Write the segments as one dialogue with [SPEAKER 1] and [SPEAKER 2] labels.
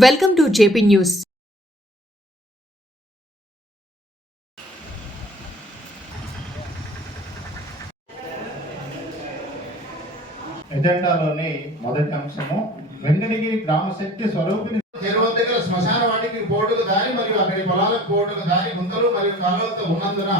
[SPEAKER 1] Welcome to JP news.
[SPEAKER 2] ఎజెండాలోని మొదటి అంశము వెంకటగిరి గ్రామ శక్తి స్వరూపిణి చెరువు దగ్గర శ్మశాన వాటికి బోర్డుకు దారి మరియు అక్కడి పొలాలకు బోర్డుకు దారి గుంతలు మరియు కాలువలతో ఉన్నందున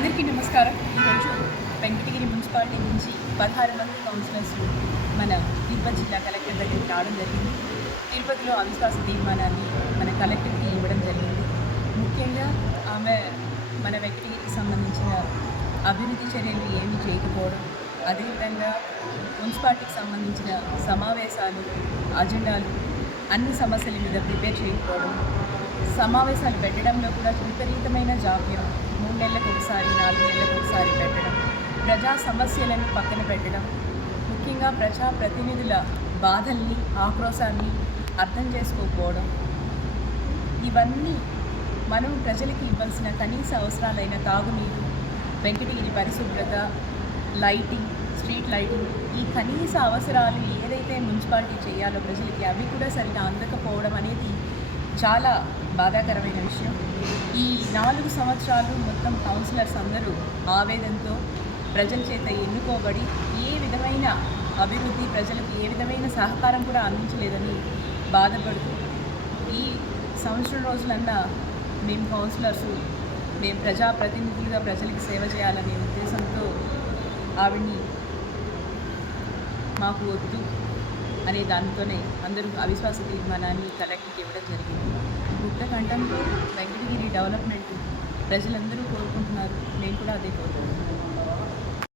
[SPEAKER 3] అందరికీ నమస్కారం. ఈరోజు వెంకటగిరి మున్సిపాలిటీ నుంచి పదహారు మంది కౌన్సిలర్స్ మన తిరుపతి జిల్లా కలెక్టర్ దగ్గరికి రావడం జరిగింది. తిరుపతిలో అవిశ్వాస తీర్మానాన్ని మన కలెక్టర్కి ఇవ్వడం జరిగింది. ముఖ్యంగా ఆమె మన వెంకటగిరికి సంబంధించిన అభివృద్ధి చర్యలు ఏమి చేయకపోవడం అదేవిధంగా మున్సిపాలిటీకి సంబంధించిన సమావేశాలు అజెండాలు అన్ని సమస్యల మీద ప్రిపేర్ చేయకపోవడం సమావేశాలు పెట్టడంలో కూడా విపరీతమైన జాప్యం నెలలకు ఒకసారి నాలుగు నెలలకు ఒకసారి పెట్టడం ప్రజా సమస్యలను పక్కన పెట్టడం ముఖ్యంగా ప్రజా ప్రతినిధుల బాధల్ని ఆక్రోశాన్ని అర్థం చేసుకోకపోవడం. ఇవన్నీ మనం ప్రజలకి ఇవ్వాల్సిన కనీస అవసరాలైన తాగునీరు వెంకటగిరి పరిశుభ్రత లైటింగ్ స్ట్రీట్ లైటింగ్ ఈ కనీస అవసరాలు ఏదైతే మున్సిపాలిటీ చేయాలో ప్రజలకి అవి కూడా సరిగా అందకపోవడం అనేది చాలా బాధాకరమైన విషయం. ఈ నాలుగు సంవత్సరాలు మొత్తం కౌన్సిలర్స్ అందరూ ఆవేదనతో ప్రజల చేత ఎన్నుకోబడి ఏ విధమైన అభివృద్ధి ప్రజలకు ఏ విధమైన సహకారం కూడా అందించలేదని బాధపడుతూ ఈ సంవత్సరం రోజులన్నా మేము కౌన్సిలర్స్ మేము ప్రజాప్రతినిధులుగా ప్రజలకు సేవ చేయాలనే ఉద్దేశంతో ఆవిడ్ని మాకు వద్దు. అనే దానితోనే అందరూ అవిశ్వాస తీర్మానాన్ని కలెక్టర్కి ఇవ్వడం జరిగింది. గుప్త కంఠంతో వెంకటగిరి డెవలప్మెంట్ ప్రజలందరూ కోరుకుంటున్నారు. నేను కూడా అదే కోరుకుంటున్నాను.